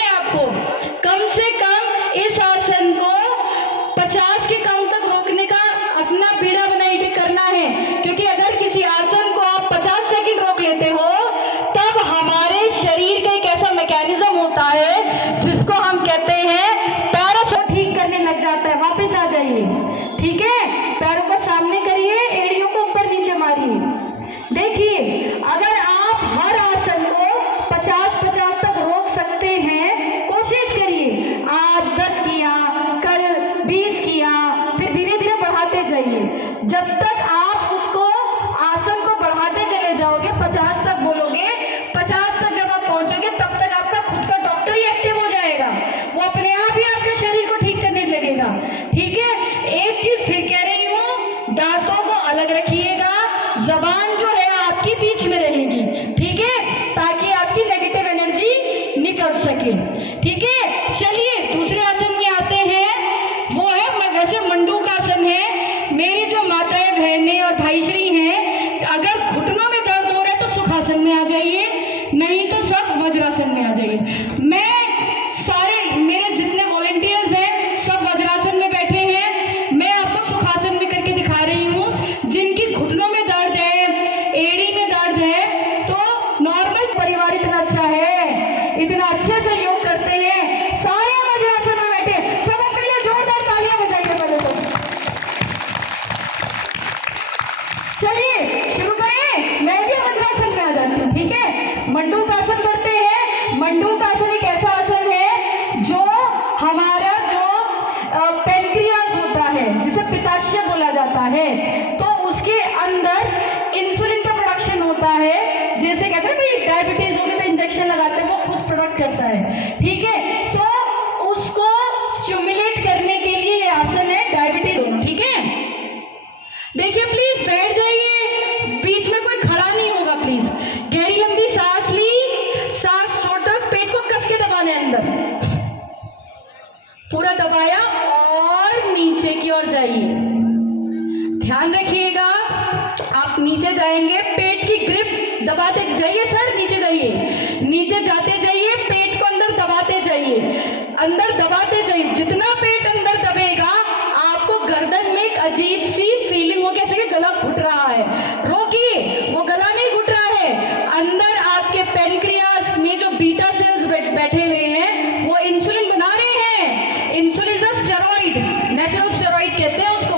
में आपको कम से कम इस आसन को 50 के काउंट तक रोकने का अपना बीड़ा बनाई के करना है, क्योंकि अगर किसी आसन को आप 50 सेकंड रोक लेते हो तब हमारे शरीर का एक ऐसा मैकेनिज्म होता है जिसको हम कहते हैं पैरों से ठीक करने लग जाता है। वापस आ जाइए, ठीक है, पैरों को सामने करिए, एड़ियों को ऊपर नीचे मारिए। देखिए, अगर आप हर आसन को 50-50 तक रोक सकते हैं, कोशिश करिए। आज 10 किया, कल 20 किया, फिर धीरे धीरे बढ़ाते जाइए। जब तक आप उसको आसन को बढ़ाते चले जाओगे, 50 तक बोलोगे, 50 तक जब आप पहुंचोगे तब तक आपका खुद का डॉक्टर ही एक्टिव हो जाएगा, वो अपने आप ही आपके शरीर को ठीक करने लगेगा। ठीक है, एक चीज फिर कह रही हूँ, दांतों को अलग रखिएगा, जबान जो है आपकी बीच में रहेगी, ठीक है, ताकि आपकी नेगेटिव एनर्जी निकल सके। ठीक है, चलिए दूसरे आसन में आते हैं, वो है वैसे मंडूक आसन है। मेरी जो माताएं बहनें और भाईश्री हैं, अगर घुटनों में दर्द हो रहा है तो सुखासन में आ जाइए, नहीं तो सब वज्रासन में आ जाइए। सारे मेरे जितने वॉलंटियर्स हैं सब वज्रासन में बैठे हैं, मैं आपको सुखासन में करके दिखा रही हूँ। जिनकी घुटनों में दर्द है, एड़ी में दर्द है, तो नॉर्मल परिवार इतना अच्छा है, इतना अच्छे से योग करते हैं, सारे वज्रासन में बैठे, सब अपने लिए जोरदार तालियां बजाइए पहले तो। चलिए शुरू करें, मैं भी वज्रासन में आ जाती हूँ। ठीक है, मंडूक आसन करते हैं। मंडूक आसन एक ऐसा आसन है जो हमारा जो पेनक्रियाज होता है, जिसे पित्ताशय बोला जाता है, तो उसके अंदर इंसुलिन का प्रोडक्शन होता है। जैसे कहते हैं भाई डायबिटीज हो गई तो इंजेक्शन लगाते हैं, वो खुद प्रोडक्ट करता है। ठीक है, तो उसको स्टिमुलेट करने के लिए ये आसन है, डायबिटीज। ठीक है, देखिए प्लीज बैठ जाइए, बीच में कोई खड़ा नहीं होगा प्लीज। गहरी लंबी सांस ली, सांस छोड़कर पेट को कस के दबाने, अंदर पूरा दबाया और नीचे की ओर जाइए। ध्यान रखिएगा, आप नीचे जाएंगे, पेट की ग्रिप दबाते जाइए, सर नीचे जाइए, नीचे जाते जाइए, पेट को अंदर दबाते जाइए, अंदर दबाते जाइए। जितना पेट अंदर दबेगा आपको गर्दन में एक अजीब सी फीलिंग होगी, जैसे गला घुट रहा है। रोकिए, वो गला नहीं घुट रहा है, अंदर आपके पेनक्रियास में जो बीटा सेल्स बैठे हुए हैं वो इंसुलिन बना रहे हैं। इंसुलिन स्टेरॉइड, नेचुरल स्टेरॉइड कहते हैं उसको।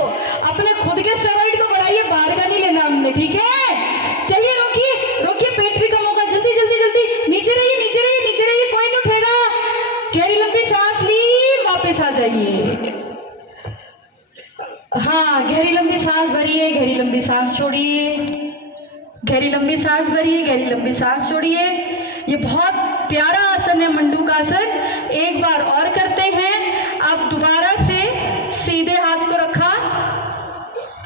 अपने खुद के स्टेरॉइड को बढ़ाइए, बाहर का नहीं लेना हमने। ठीक है, चलिए रोकिए, रोकिए, पेट भी कम होगा, जल्दी जल्दी जल्दी, नीचे रहिए, नीचे रहिए, नीचे रहिए, कोई नहीं उठेगा। गहरी लंबी सांस ली, वापस आ जाइए। हाँ, गहरी लंबी सांस भरिए, गहरी लंबी सांस छोड़िए, गहरी लंबी सांस भरिए, गहरी लंबी सांस छोड़िए। ये बहुत प्यारा आसन है, मंडूक आसन। एक बार और करते हैं। आप दोबारा से सीधे हाथ को रखा,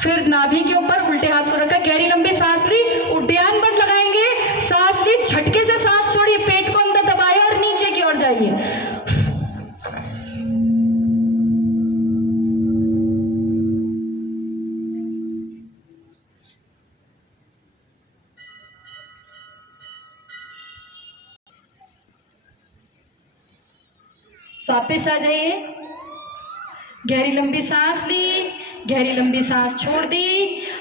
फिर नाभि के ऊपर उल्टे हाथ को रखा, गहरी लंबी सांस ली, उड्डयन बंद लगाएंगे, सांस ली, झटके से सांस छोड़िए, पेट को अंदर दबाइए और नीचे की ओर जाइए। वापस आ जाइए, गहरी लंबी सांस ली, गहरी लंबी सांस छोड़ दी।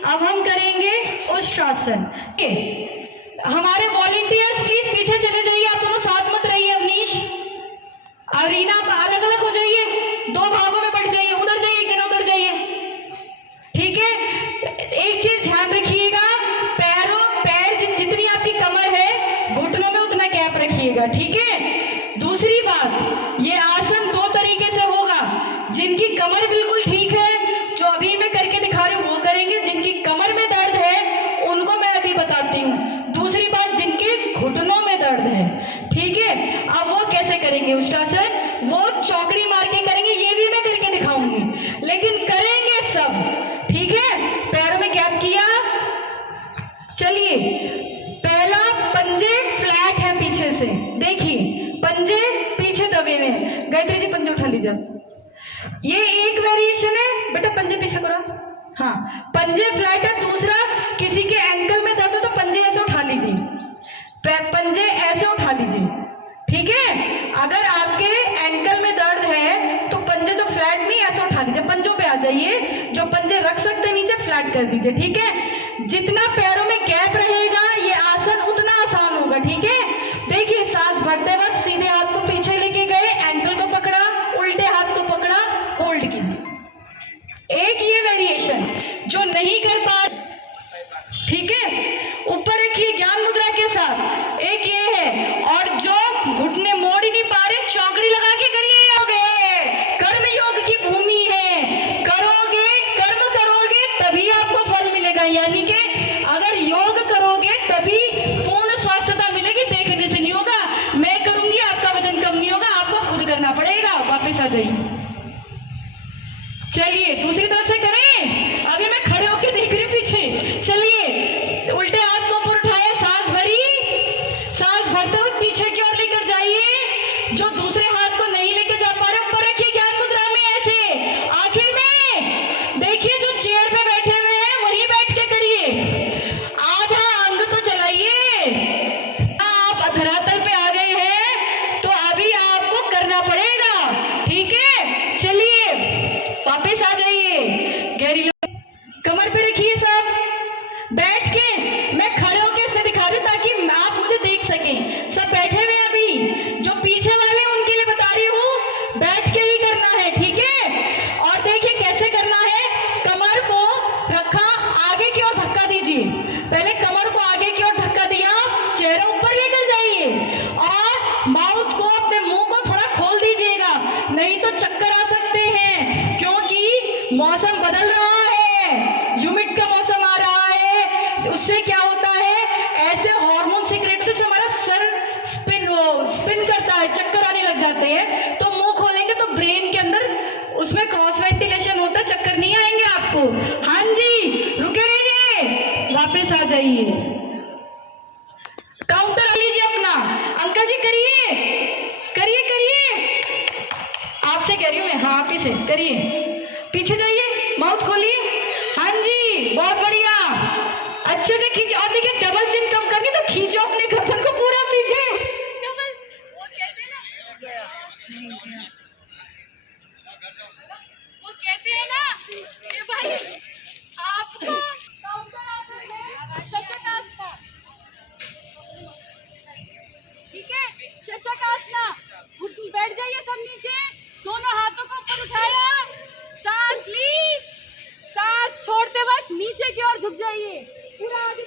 अब हम करेंगे उष्ट्रासन। हमारे वॉलंटियर्स प्लीज पीछे चले जाइए, आप दोनों साथ मत रहिए। अवनीश और रीना, आप अलग अलग हो जाइए, दो भागों में बढ़ जाइए, उधर जाइए, एक जना उधर जाइए। ठीक है, एक चीज ध्यान रखिएगा, पैर जितनी आपकी कमर है, घुटनों में उतना गैप रखिएगा। ठीक है, दूसरी बात, ये आसन दो तरीके से होगा। जिनकी कमर बिल्कुल ठीक है, जो अभी मैं करके दिखा रही हूँ वो करेंगे, जिनकी कमर में दर्द है उनको मैं अभी बताती हूँ। दूसरी बात, जिनके घुटनों में दर्द है, ठीक है, अब वो कैसे करेंगे उष्ट्रासन, वो चौकड़ी मार के करेंगे, ये भी मैं करके दिखाऊंगी, लेकिन करेंगे सब। ठीक है, पैरों में गैप किया। चलिए, पहला, पंजे फ्लैट है पीछे से, देखिए पंजे पीछे दबे हुए। गायत्री जी पंजे उठा लीजिए, ये एक वेरिएशन है बेटा, पंजे पीछे करो। हाँ, पंजे फ्लैट है। दूसरा, किसी के एंकल में दर्द हो तो पंजे ऐसे उठा लीजिए, पंजे ऐसे उठा लीजिए। ठीक है, अगर आप जाइए, जो पंजे रख सकते नीचे फ्लैट कर दीजिए, ठीक है। जितना पैरों में गैप रहेगा ये आसन उतना आसान होगा, ठीक है। देखिए सांस भरते वक्त सीधे हाथ को पीछे लेके गए, एंकल को पकड़ा, उल्टे हाथ को पकड़ा, होल्ड कीजिए। एक ये वेरिएशन जो नहीं कर पा, ठीक है, ऊपर रखिए ज्ञान मुद्रा के साथ, एक ये है। और जो घुटने मोड़ ही नहीं पा रहे, चौकड़ी लगा के करिए। योग है, कर्म योग की भूमि है, करोगे कर्म करोगे तभी आपको फल मिलेगा, यानी कि अगर योग करोगे तभी पूर्ण स्वास्थ्यता मिलेगी, देखने से नहीं होगा। मैं करूंगी आपका वजन कम नहीं होगा, आपको खुद करना पड़ेगा। वापस आ जाइए, चलिए दूसरी तरफ से करें। अभी मैं खड़े होकर देख रही हूँ पीछे, चलिए उल्टे हाथ को ऊपर उठाए, सांस भरी, सांस भरते हुए पीछे की ओर लेकर जाइए। जो दूसरे हाथ को नहीं लेके जा पा रहे ऊपर रखिए ज्ञान मुद्रा में ऐसे। आखिर में देखिए जो चेयर पे बैठे हुए हैं वहीं बैठ के करिए, आधा अंग तो चलाइए। आप धरातल पे आ गए हैं तो अभी आपको करना पड़ेगा, ठीक है। चलिए वापस आ जाइए, गहरी कमर पे रखिए सब, बैठ के। मैं खड़े होके इसलिए दिखा रही हूँ ताकि आप मुझे देख सकें। सब बैठे हुए अभी, जो पीछे वाले उनके लिए बता रही हूँ, बैठ के ही करना है, ठीक है। और देखिए कैसे करना है, कमर को रखा, आगे की ओर धक्का दीजिए। पहले कमर को आगे की ओर धक्का दिया, चेहरा ऊपर लेकर जाइए और माउथ को, अपने मुंह को थोड़ा खोल दीजिएगा, नहीं तो चक्कर आ सकते हैं, क्योंकि मौसम बदल रहा है, ह्यूमिड का मौसम आ रहा है। उससे क्या होता है, ऐसे हार्मोन सीक्रेट से हमारा सर स्पिन करता है, चक्कर आने लग जाते हैं। तो मुंह खोलेंगे तो ब्रेन के अंदर उसमें क्रॉस वेंटिलेशन होता है, चक्कर नहीं आएंगे आपको। हाँ जी, रुके रहिए, वापस आ जाइए, काउंटर लीजिए अपना। अंकल जी करिए करिए करिए, आपसे कह रही हूँ मैं, हाँ आप ही से करिए। पीछे जाइए, माउथ खोलिए, हाँ जी बहुत बढ़िया, अच्छे से खींचे। और देखिए डबल चिन कम करनी तो खींचो अपने गर्दन को पूरा पीछे। वो कहते हैं ना कि भाई आपको काउंटर आसन है, शशकासना, ठीक है। शशकासना, बैठ जाइए सब नीचे, दोनों हाथों को ऊपर उठाया, सांस ली, सांस छोड़ते वक्त नीचे की ओर झुक जाइए, पूरा आगे